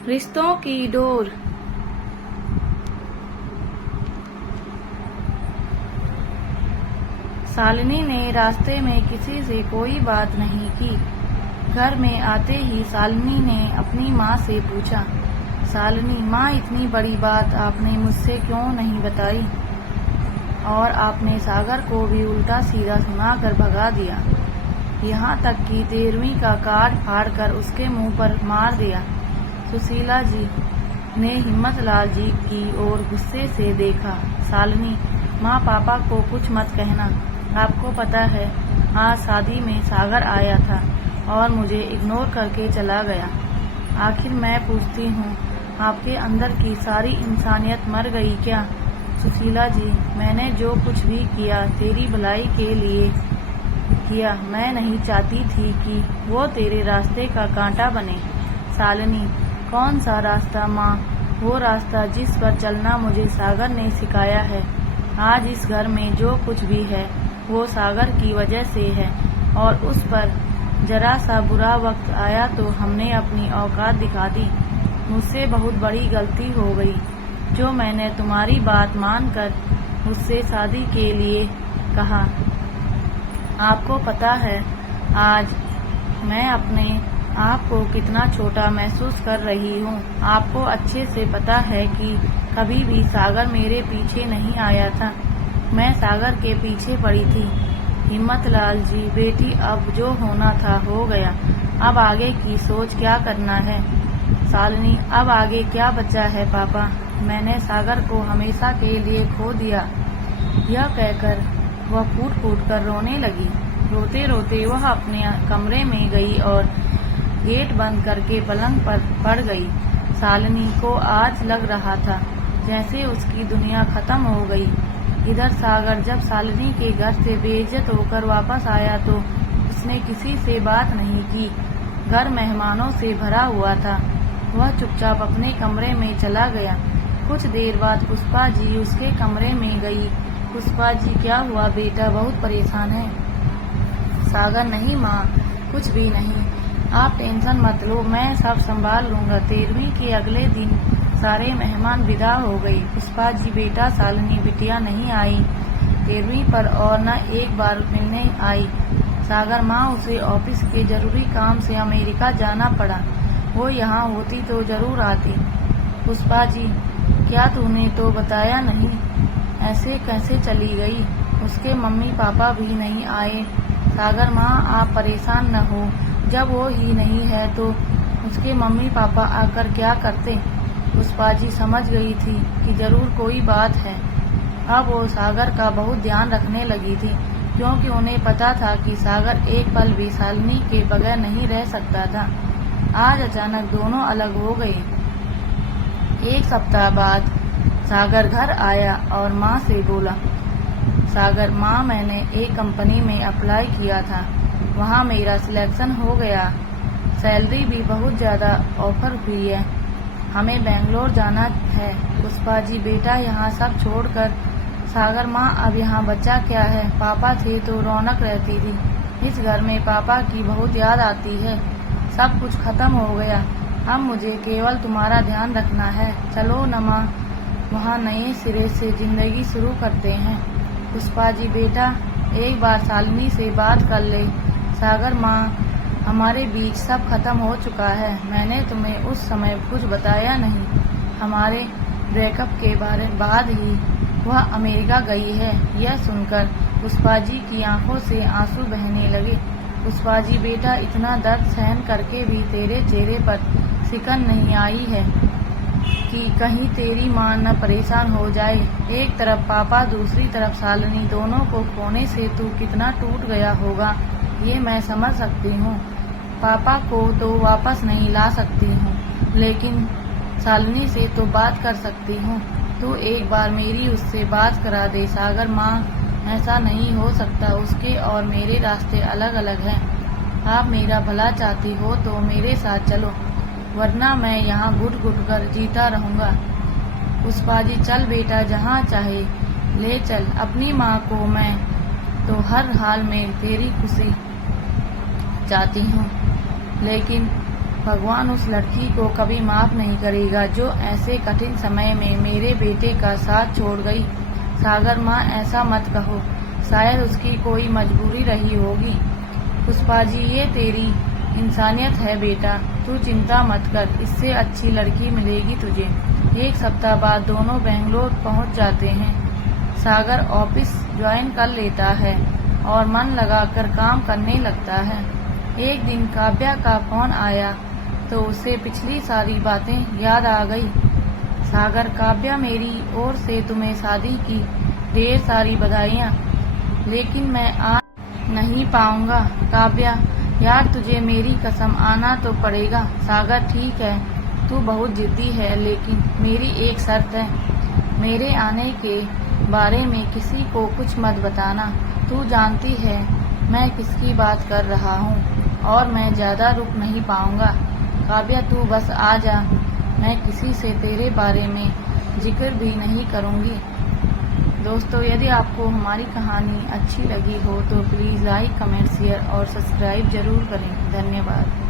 रिश्तों की डोर। शालिनी ने रास्ते में किसी से कोई बात नहीं की। घर में आते ही शालिनी ने अपनी माँ से पूछा, शालिनी माँ, इतनी बड़ी बात आपने मुझसे क्यों नहीं बताई? और आपने सागर को भी उल्टा सीधा सुनाकर भगा दिया, यहाँ तक कि 13वीं का कार्ड फाड़कर उसके मुंह पर मार दिया। सुशीला जी ने हिम्मतलाल जी की ओर गुस्से से देखा। शालिनी, माँ, पापा को कुछ मत कहना। आपको पता है, आज शादी में सागर आया था और मुझे इग्नोर करके चला गया। आखिर मैं पूछती हूँ, आपके अंदर की सारी इंसानियत मर गई क्या? सुशीला जी, मैंने जो कुछ भी किया तेरी भलाई के लिए किया। मैं नहीं चाहती थी कि वो तेरे रास्ते का कांटा बने। शालिनी, कौन सा रास्ता माँ? वो रास्ता जिस पर चलना मुझे सागर ने सिखाया है। आज इस घर में जो कुछ भी है वो सागर की वजह से है, और उस पर जरा सा बुरा वक्त आया तो हमने अपनी औकात दिखा दी। मुझसे बहुत बड़ी गलती हो गई जो मैंने तुम्हारी बात मानकर मुझसे शादी के लिए कहा। आपको पता है आज मैं अपने आप को कितना छोटा महसूस कर रही हूँ। आपको अच्छे से पता है कि कभी भी सागर मेरे पीछे नहीं आया था, मैं सागर के पीछे पड़ी थी। हिम्मतलाल जी, बेटी, अब जो होना था हो गया, अब आगे की सोच क्या करना है? शालिनी, अब आगे क्या बचा है पापा? मैंने सागर को हमेशा के लिए खो दिया। यह कहकर वह फूट फूट कर रोने लगी। रोते रोते वह अपने कमरे में गई और गेट बंद करके पलंग पर पड़ गई। शालिनी को आज लग रहा था जैसे उसकी दुनिया खत्म हो गई। इधर सागर जब शालिनी के घर से बेइज्जत होकर वापस आया तो उसने किसी से बात नहीं की। घर मेहमानों से भरा हुआ था। वह चुपचाप अपने कमरे में चला गया। कुछ देर बाद पुष्पा जी उसके कमरे में गई। पुष्पा जी, क्या हुआ बेटा, बहुत परेशान है? सागर, नहीं माँ, कुछ भी नहीं, आप टेंशन मत लो, मैं सब संभाल लूँगा। 13वीं के अगले दिन सारे मेहमान विदा हो गए। पुष्पा जी, बेटा, शालिनी बिटिया नहीं आई 13वीं पर और न एक बार मिलने आई। सागर, माँ, उसे ऑफिस के जरूरी काम से अमेरिका जाना पड़ा, वो यहाँ होती तो जरूर आती। पुष्पा जी, क्या तूने तो बताया नहीं? ऐसे कैसे चली गई? उसके मम्मी पापा भी नहीं आए। सागर, माँ, आप परेशान न हो, जब वो ही नहीं है तो उसके मम्मी पापा आकर क्या करते? पुष्पा जी समझ गई थी कि जरूर कोई बात है। अब वो सागर का बहुत ध्यान रखने लगी थी, क्योंकि उन्हें पता था कि सागर एक पल भी शालिनी के बगैर नहीं रह सकता था। आज अचानक दोनों अलग हो गए। एक सप्ताह बाद सागर घर आया और माँ से बोला, सागर, माँ, मैंने एक कंपनी में अप्लाई किया था, वहाँ मेरा सिलेक्शन हो गया, सैलरी भी बहुत ज़्यादा ऑफर हुई है, हमें बेंगलोर जाना है। पुष्पा जी, बेटा, यहाँ सब छोड़कर। सागर, माँ, अब यहाँ बचा क्या है? पापा थे तो रौनक रहती थी, इस घर में पापा की बहुत याद आती है। सब कुछ खत्म हो गया, अब मुझे केवल तुम्हारा ध्यान रखना है। चलो न माँ, वहाँ नए सिरे से जिंदगी शुरू करते हैं। पुष्पा जी, बेटा, एक बार शालिनी से बात कर ले। सागर, माँ, हमारे बीच सब खत्म हो चुका है, मैंने तुम्हें उस समय कुछ बताया नहीं। हमारे ब्रेकअप के बाद ही वह अमेरिका गई है। यह सुनकर पुष्पा जी की आंखों से आंसू बहने लगे। पुष्पा जी, बेटा, इतना दर्द सहन करके भी तेरे चेहरे पर सिकन नहीं आई है कि कहीं तेरी माँ न परेशान हो जाए। एक तरफ पापा, दूसरी तरफ शालिनी, दोनों को खोने से तू कितना टूट गया होगा, ये मैं समझ सकती हूँ। पापा को तो वापस नहीं ला सकती हूँ, लेकिन शालिनी से तो बात कर सकती हूँ। तू एक बार मेरी उससे बात करा दे। सागर, माँ, ऐसा नहीं हो सकता, उसके और मेरे रास्ते अलग अलग हैं। आप मेरा भला चाहती हो तो मेरे साथ चलो, वरना मैं यहाँ घुट घुट कर जीता रहूँगा। पुष्पा जी, चल बेटा, जहाँ चाहे ले चल। अपनी माँ को मैं तो हर हाल में तेरी खुशी चाहती हूँ, लेकिन भगवान उस लड़की को कभी माफ नहीं करेगा जो ऐसे कठिन समय में मेरे बेटे का साथ छोड़ गई। सागर माँ, ऐसा मत कहो, शायद उसकी कोई मजबूरी रही होगी। पुष्पा जी, ये तेरी इंसानियत है बेटा, तू चिंता मत कर, इससे अच्छी लड़की मिलेगी तुझे। 1 सप्ताह बाद दोनों बेंगलोर पहुंच जाते हैं। सागर ऑफिस ज्वाइन कर लेता है और मन लगाकर काम करने लगता है। एक दिन काव्या का फोन आया तो उसे पिछली सारी बातें याद आ गई। सागर, काव्या, मेरी ओर से तुम्हें शादी की ढेर सारी बधाइयाँ, लेकिन मैं आ नहीं पाऊंगा। काव्या, यार तुझे मेरी कसम आना तो पड़ेगा। सागर, ठीक है, तू बहुत जिद्दी है, लेकिन मेरी एक शर्त है, मेरे आने के बारे में किसी को कुछ मत बताना। तू जानती है मैं किसकी बात कर रहा हूँ और मैं ज्यादा रुक नहीं पाऊंगा। काव्या, तू बस आ जा, मैं किसी से तेरे बारे में जिक्र भी नहीं करूँगी। दोस्तों, यदि आपको हमारी कहानी अच्छी लगी हो तो प्लीज़ लाइक, कमेंट, शेयर और सब्सक्राइब जरूर करें। धन्यवाद।